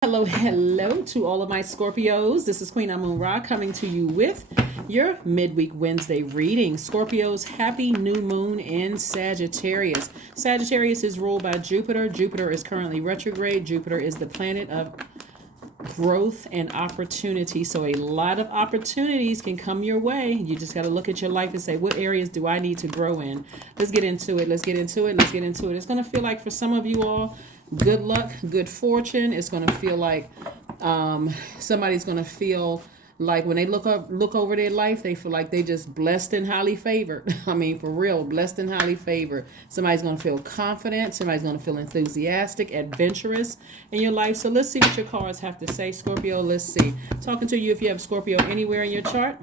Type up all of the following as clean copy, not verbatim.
Hello, hello to all of my Scorpios. This is Queen Amun Ra coming to you with your midweek Wednesday reading. Scorpios, happy new moon in Sagittarius. Sagittarius is ruled by Jupiter. Jupiter is currently retrograde. Jupiter is the planet of growth and opportunity. So a lot of opportunities can come your way. You just got to look at your life and say, what areas do I need to grow in? Let's get into it. Let's get into it. Let's get into it. It's going to feel like for some of you all, good luck, good fortune. It's going to feel like somebody's going to feel like when they look over their life, they feel like they just blessed and highly favored. I mean, for real, blessed and highly favored. Somebody's going to feel confident. Somebody's going to feel enthusiastic, adventurous in your life. So let's see what your cards have to say, Scorpio. Let's see. Talking to you if you have Scorpio anywhere in your chart.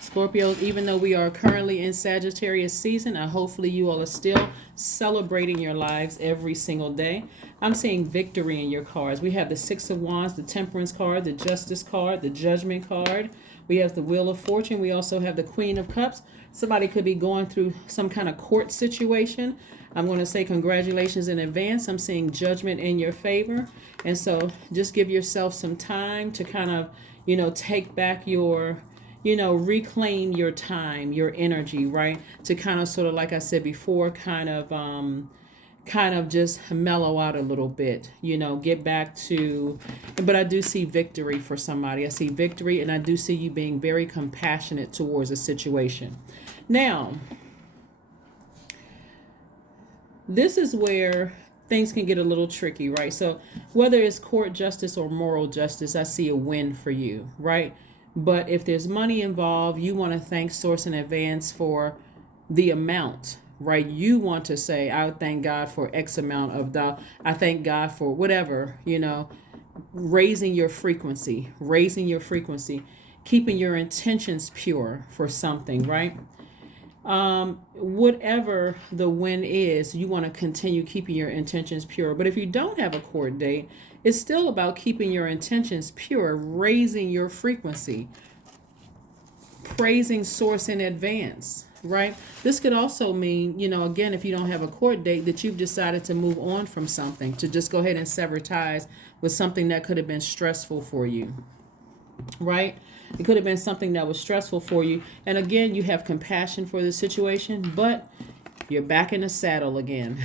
Scorpios, even though we are currently in Sagittarius season, hopefully you all are still celebrating your lives every single day. I'm seeing victory in your cards. We have the Six of Wands, the Temperance card, the Justice card, the Judgment card. We have the Wheel of Fortune. We also have the Queen of Cups. Somebody could be going through some kind of court situation. I'm going to say congratulations in advance. I'm seeing judgment in your favor. And so just give yourself some time to kind of, take back your reclaim your time, your energy, right? To kind of sort of, like I said before, kind of just mellow out a little bit, get back to, but I do see victory for somebody. I see victory, and I do see you being very compassionate towards a situation. Now, this is where things can get a little tricky, right? So whether it's court justice or moral justice, I see a win for you, right? But if there's money involved, you want to thank Source in advance for the amount, right? You want to say, I thank God for X amount of dollars. I thank God for whatever, raising your frequency, keeping your intentions pure for something, right? Whatever the win is, you want to continue keeping your intentions pure. But if you don't have a court date, it's still about keeping your intentions pure, raising your frequency, praising Source in advance, right? This could also mean, again, if you don't have a court date, that you've decided to move on from something, to just go ahead and sever ties with something that could have been stressful for you, right? It could have been something that was stressful for you. And again, you have compassion for the situation, but you're back in the saddle again.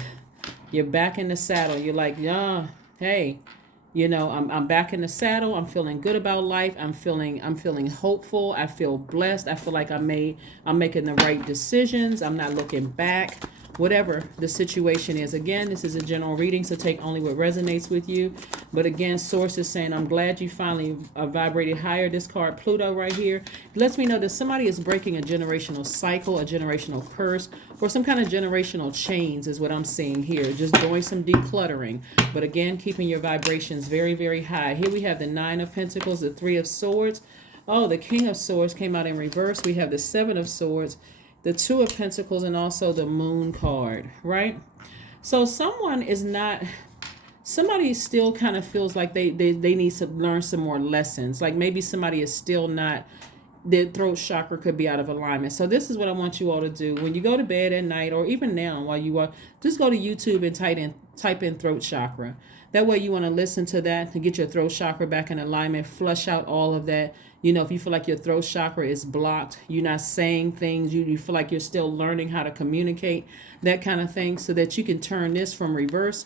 You're back in the saddle. You're like, yeah, hey, I'm back in the saddle. I'm feeling good about life. I'm feeling hopeful. I feel blessed. I feel like I'm making the right decisions. I'm not looking back. Whatever the situation is. Again, this is a general reading, so take only what resonates with you. But again, Source is saying, I'm glad you finally vibrated higher. This card, Pluto, right here, lets me know that somebody is breaking a generational cycle, a generational curse, or some kind of generational chains is what I'm seeing here. Just doing some decluttering. But again, keeping your vibrations very, very high. Here we have the Nine of Pentacles, the Three of Swords. Oh, the King of Swords came out in reverse. We have the Seven of Swords, the Two of Pentacles, and also the Moon card, right? So somebody still kind of feels like they need to learn some more lessons. Like maybe somebody is still not, their throat chakra could be out of alignment. So this is what I want you all to do. When you go to bed at night, or even now while you are, just go to YouTube and type in throat chakra. That way you want to listen to that to get your throat chakra back in alignment, flush out all of that. If you feel like your throat chakra is blocked, you're not saying things, you feel like you're still learning how to communicate, that kind of thing, so that you can turn this from reverse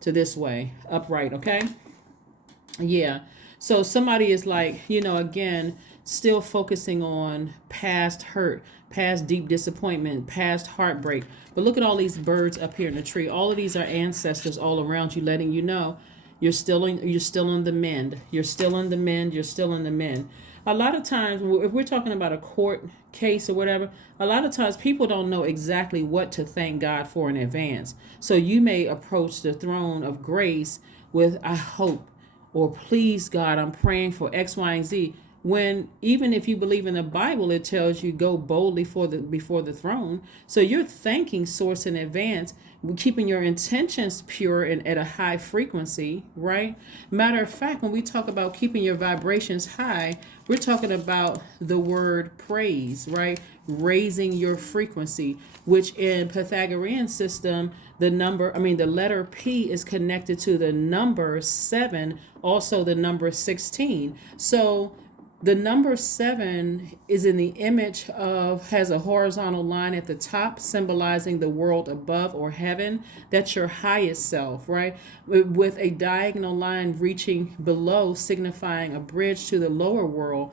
to this way, upright, okay? Yeah. So somebody is like, again, still focusing on past hurt, past deep disappointment, past heartbreak. But look at all these birds up here in the tree. All of these are ancestors all around you, letting you know you're still on the mend. You're still on the mend. You're still on the mend. A lot of times, if we're talking about a court case or whatever, a lot of times people don't know exactly what to thank God for in advance. So you may approach the throne of grace with, I hope, or please God, I'm praying for X, Y, and Z. When even if you believe in the Bible, it tells you go boldly before the throne. So you're thanking Source in advance, keeping your intentions pure and at a high frequency, right? Matter of fact, when we talk about keeping your vibrations high, we're talking about the word praise, right? Raising your frequency, which in Pythagorean system The letter P is connected to the number 7, also the number 16. So the number 7 is in the image of, has a horizontal line at the top symbolizing the world above or heaven. That's your highest self, right? With a diagonal line reaching below, signifying a bridge to the lower world.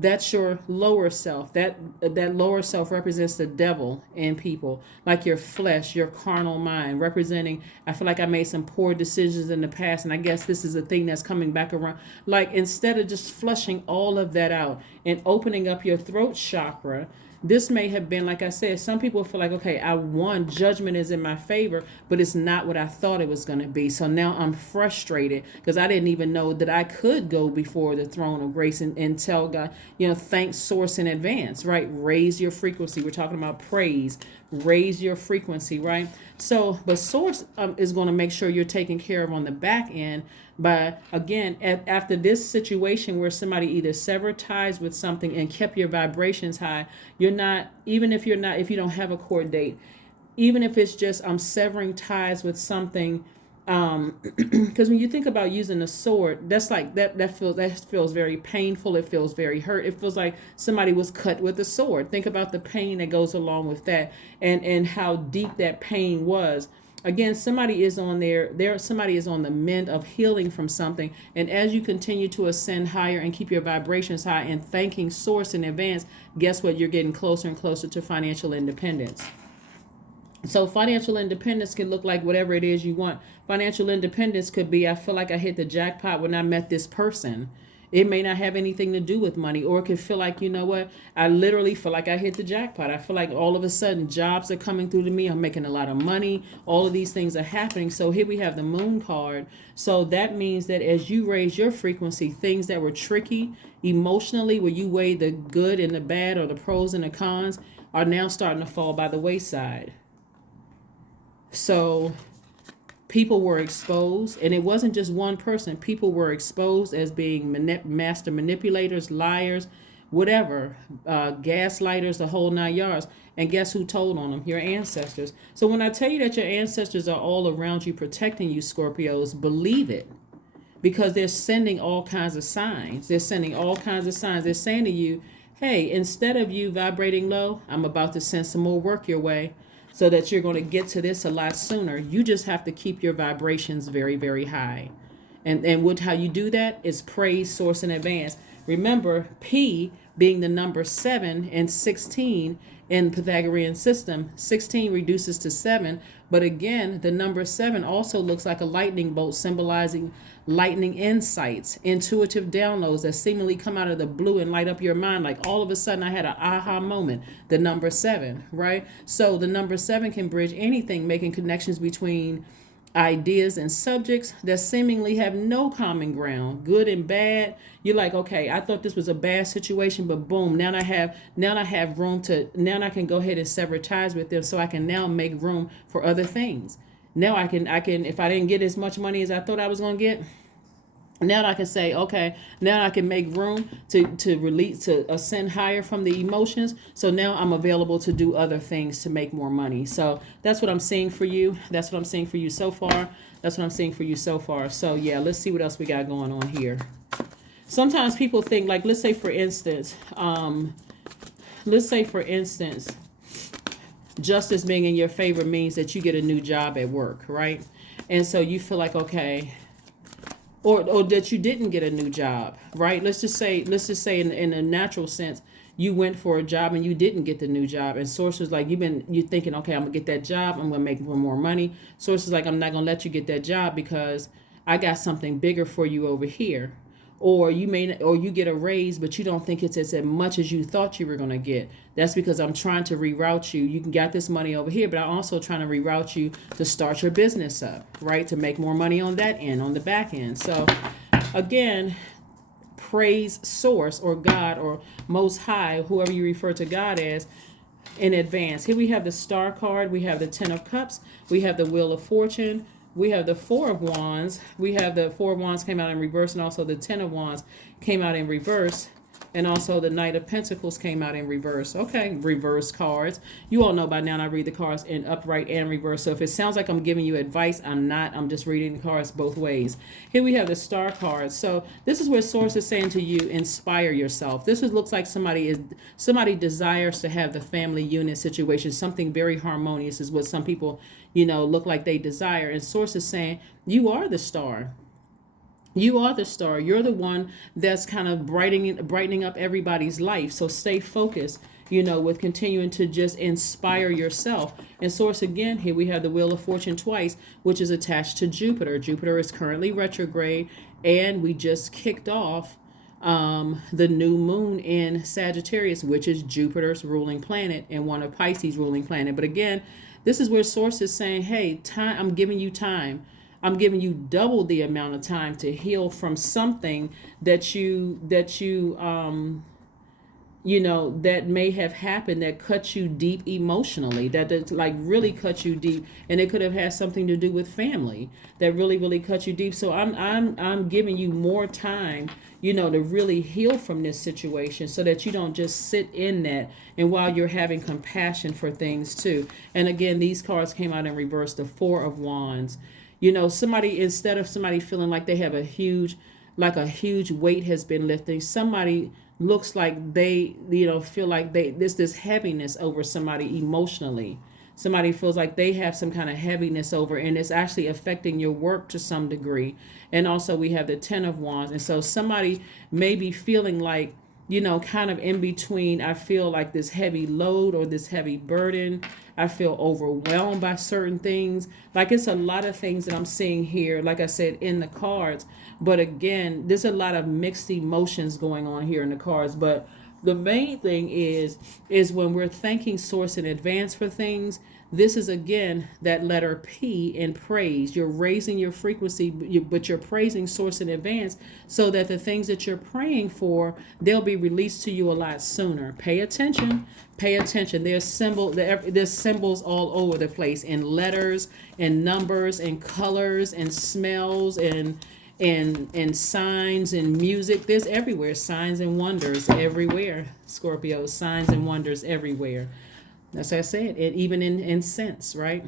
That's your lower self. That lower self represents the devil in people, like your flesh, your carnal mind, representing, I feel like I made some poor decisions in the past, and I guess this is a thing that's coming back around. Like, instead of just flushing all of that out and opening up your throat chakra, this may have been, like I said, some people feel like, okay, I won, judgment is in my favor, but it's not what I thought it was going to be. So now I'm frustrated because I didn't even know that I could go before the throne of grace and tell God, thank source in advance, right? Raise your frequency. We're talking about praise. Raise your frequency, right? So, but source is going to make sure you're taken care of on the back end. But again, after this situation where somebody either severed ties with something and kept your vibrations high, you're not, even if if you don't have a court date, even if it's just I'm severing ties with something, because when you think about using a sword, that's like that feels very painful. It feels very hurt. It feels like somebody was cut with a sword. Think about the pain that goes along with that, and how deep that pain was. Again, somebody is on somebody is on the mend of healing from something. And as you continue to ascend higher and keep your vibrations high and thanking source in advance, guess what? You're getting closer and closer to financial independence. So financial independence can look like whatever it is you want. Financial independence could be, I feel like I hit the jackpot when I met this person. It may not have anything to do with money, or it could feel like, I literally feel like I hit the jackpot. I feel like all of a sudden jobs are coming through to me. I'm making a lot of money. All of these things are happening. So here we have the moon card. So that means that as you raise your frequency, things that were tricky emotionally, where you weigh the good and the bad or the pros and the cons, are now starting to fall by the wayside. So people were exposed, and it wasn't just one person. People were exposed as being master manipulators, liars, whatever, gaslighters, the whole 9 yards. And guess who told on them? Your ancestors. So when I tell you that your ancestors are all around you protecting you, Scorpios, believe it, because they're sending all kinds of signs. They're sending all kinds of signs. They're saying to you, hey, instead of you vibrating low, I'm about to send some more work your way, so that you're going to get to this a lot sooner. You just have to keep your vibrations very, very high. And how you do that is praise source in advance. Remember, P being the number 7 and 16 in Pythagorean system, 16 reduces to 7. But again, the number 7 also looks like a lightning bolt, symbolizing lightning insights, intuitive downloads that seemingly come out of the blue and light up your mind. Like all of a sudden I had an aha moment, the number 7, right? So the number 7 can bridge anything, making connections between ideas and subjects that seemingly have no common ground, good and bad. You're like, okay, I thought this was a bad situation, but boom, now I have room to, now I can go ahead and sever ties with them, so I can now make room for other things. Now I can, if I didn't get as much money as I thought I was going to get, now I can say, okay, now I can make room to release, to ascend higher from the emotions. So now I'm available to do other things to make more money. So that's what I'm seeing for you. That's what I'm seeing for you so far. That's what I'm seeing for you so far. So yeah, let's see what else we got going on here. Sometimes people think, like, let's say for instance, justice being in your favor means that you get a new job at work, right? And so you feel like, okay, or that you didn't get a new job, right? Let's just say in a natural sense, you went for a job and you didn't get the new job, and source was like, you're thinking, okay, I'm gonna get that job, I'm gonna make more money. Source is like, I'm not gonna let you get that job because I got something bigger for you over here. Or you get a raise, but you don't think it's as much as you thought you were going to get. That's because I'm trying to reroute you. You can get this money over here, but I'm also trying to reroute you to start your business up, right? To make more money on that end, on the back end. So again, praise source or God or Most High, whoever you refer to God as, in advance. Here we have the Star card. We have the 10 of Cups. We have the Wheel of Fortune. We have the 4 of Wands. We have the 4 of Wands came out in reverse, and also the 10 of Wands came out in reverse. And also the Knight of Pentacles came out in reverse. Okay, reverse cards. You all know by now I read the cards in upright and reverse. So if it sounds like I'm giving you advice, I'm not. I'm just reading the cards both ways. Here we have the Star cards. So this is where Source is saying to you, inspire yourself. This looks like somebody desires to have the family unit situation. Something very harmonious is what some people, look like they desire. And Source is saying, you are the star. You are the star. You're the one that's kind of brightening up everybody's life. So stay focused, with continuing to just inspire yourself. And Source, again, here we have the Wheel of Fortune twice, which is attached to Jupiter. Jupiter is currently retrograde, and we just kicked off the new moon in Sagittarius, which is Jupiter's ruling planet and one of Pisces' ruling planet. But again, this is where Source is saying, hey, time, I'm giving you time. I'm giving you double the amount of time to heal from something that that may have happened that cut you deep emotionally, that like really cut you deep, and it could have had something to do with family that really cut you deep. So I'm giving you more time, to really heal from this situation, so that you don't just sit in that, and while you're having compassion for things too. And again, these cards came out in reverse, the Four of Wands. Somebody, instead of somebody feeling like they have a huge weight has been lifted, somebody looks like they, feel like there's this heaviness over somebody emotionally. Somebody feels like they have some kind of heaviness over, and it's actually affecting your work to some degree. And also we have the Ten of Wands. And so somebody may be feeling like, kind of in between. I feel like this heavy load or this heavy burden. I feel overwhelmed by certain things. Like it's a lot of things that I'm seeing here, like I said, in the cards. But again, there's a lot of mixed emotions going on here in the cards. But the main thing is when we're thanking Source in advance for things, this is again that letter P in praise. You're raising your frequency, but you're praising Source in advance, so that the things that you're praying for, they'll be released to you a lot sooner. Pay attention. Pay attention. There's symbols all over the place, in letters and numbers and colors and smells and signs and music. There's everywhere. Signs and wonders everywhere. Scorpio, signs and wonders everywhere. That's what I said. And even in scents, right?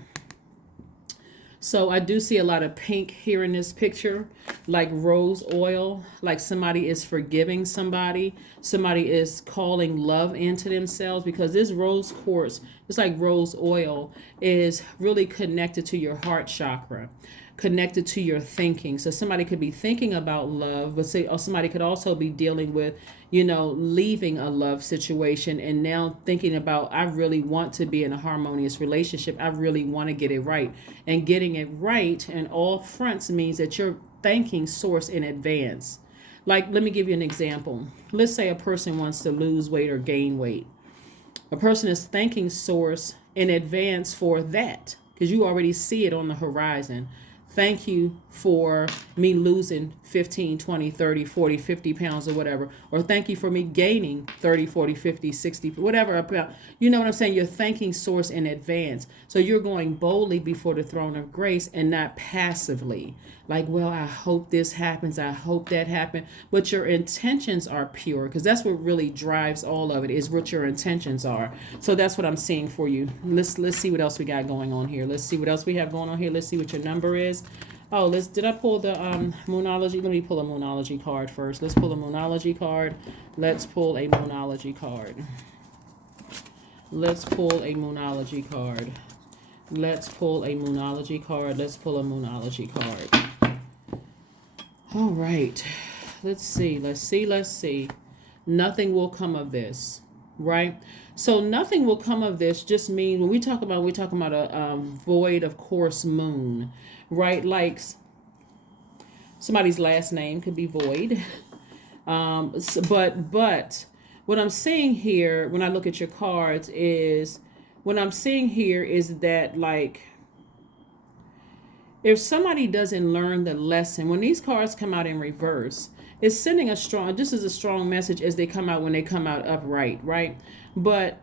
So I do see a lot of pink here in this picture, like rose oil, like somebody is forgiving somebody. Somebody is calling love into themselves, because this rose quartz, it's like rose oil, is really connected to your heart chakra, connected to your thinking. So somebody could be thinking about love, but somebody could also be dealing with, leaving a love situation and now thinking about, I really want to be in a harmonious relationship. I really want to get it right. And getting it right in all fronts means that you're thanking Source in advance. Like, let me give you an example. Let's say a person wants to lose weight or gain weight. A person is thanking Source in advance for that, because you already see it on the horizon. Thank you for me losing 15, 20, 30, 40, 50 pounds or whatever. Or thank you for me gaining 30, 40, 50, 60, whatever. You know what I'm saying? You're thanking Source in advance. So you're going boldly before the throne of grace and not passively. Like, well, I hope this happens. I hope that happens. But your intentions are pure, because that's what really drives all of it, is what your intentions are. So that's what I'm seeing for you. Let's see what else we got going on here. Let's see what else we have going on here. Let's see what your number is. Oh, did I pull the Moonology? Let me pull a Moonology card first. Let's pull a Moonology card. Let's pull a Moonology card. Let's pull a Moonology card. Let's pull a Moonology card. Let's pull a Moonology card. All right. Let's see. Nothing will come of this, right? So nothing will come of this just means, when we're talking about a void of course moon, right? Like somebody's last name could be void. But what I'm seeing here when I look at your cards is, that like, if somebody doesn't learn the lesson, when these cards come out in reverse, it's sending this is a strong message as they come out when they come out upright, right? But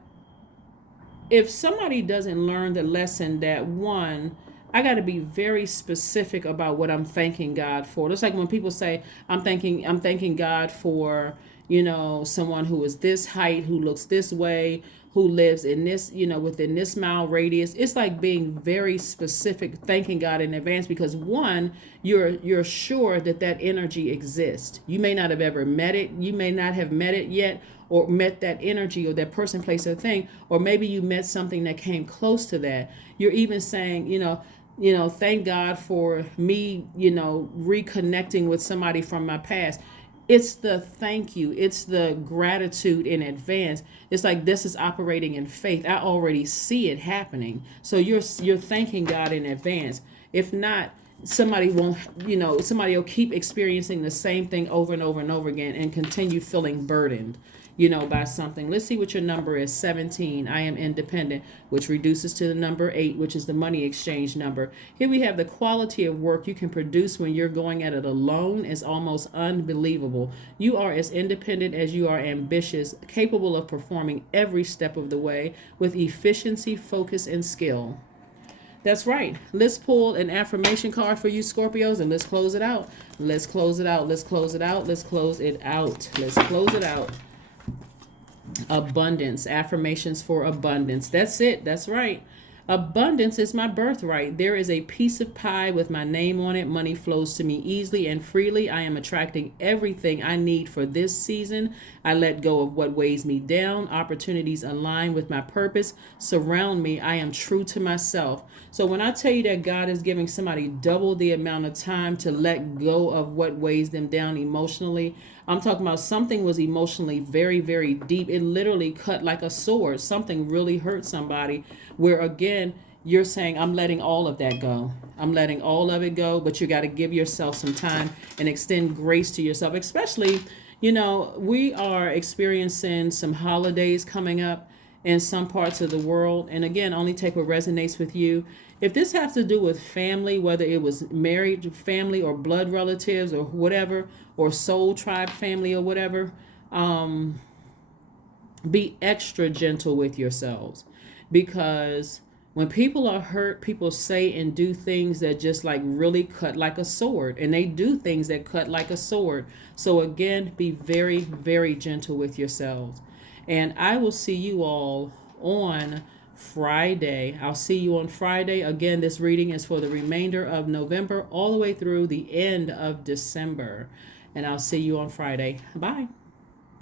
if somebody doesn't learn the lesson that, one, I got to be very specific about what I'm thanking God for. It's like when people say, I'm thanking God for, someone who is this height, who looks this way, who lives in this, within this mile radius. It's like being very specific, thanking God in advance, because one, you're sure that that energy exists. You may not have ever met it. You may not have met it yet, or met that energy or that person, place, or thing, or maybe you met something that came close to that. You're even saying, thank God for me, reconnecting with somebody from my past. It's the thank you. It's the gratitude in advance. It's like this is operating in faith. I already see it happening. So you're thanking God in advance. If not, somebody won't, somebody will keep experiencing the same thing over and over and over again and continue feeling burdened, by something. Let's see what your number is. 17. I am independent, which reduces to the number 8, which is the money exchange number. Here we have the quality of work you can produce when you're going at it alone is almost unbelievable. You are as independent as you are ambitious, capable of performing every step of the way with efficiency, focus, and skill. That's right. Let's pull an affirmation card for you, Scorpios, and let's close it out. Let's close it out. Let's close it out. Let's close it out. Let's close it out. Abundance. Affirmations for abundance. That's it. That's right. Abundance is my birthright. There is a piece of pie with my name on it. Money flows to me easily and freely. I am attracting everything I need for this season. I let go of what weighs me down. Opportunities align with my purpose. Surround me. I am true to myself. So when I tell you that God is giving somebody double the amount of time to let go of what weighs them down emotionally, I'm talking about something was emotionally very, very deep. It literally cut like a sword. Something really hurt somebody, where again, you're saying, I'm letting all of that go. I'm letting all of it go, but you got to give yourself some time and extend grace to yourself. Especially, we are experiencing some holidays coming up in some parts of the world. And again, only take what resonates with you. If this has to do with family, whether it was married family or blood relatives or whatever, or soul tribe family or whatever, be extra gentle with yourselves, because when people are hurt, people say and do things that just like really cut like a sword, and they do things that cut like a sword. So again, be very, very gentle with yourselves. And I will see you all on Friday. I'll see you on Friday. Again, this reading is for the remainder of November all the way through the end of December. And I'll see you on Friday. Bye.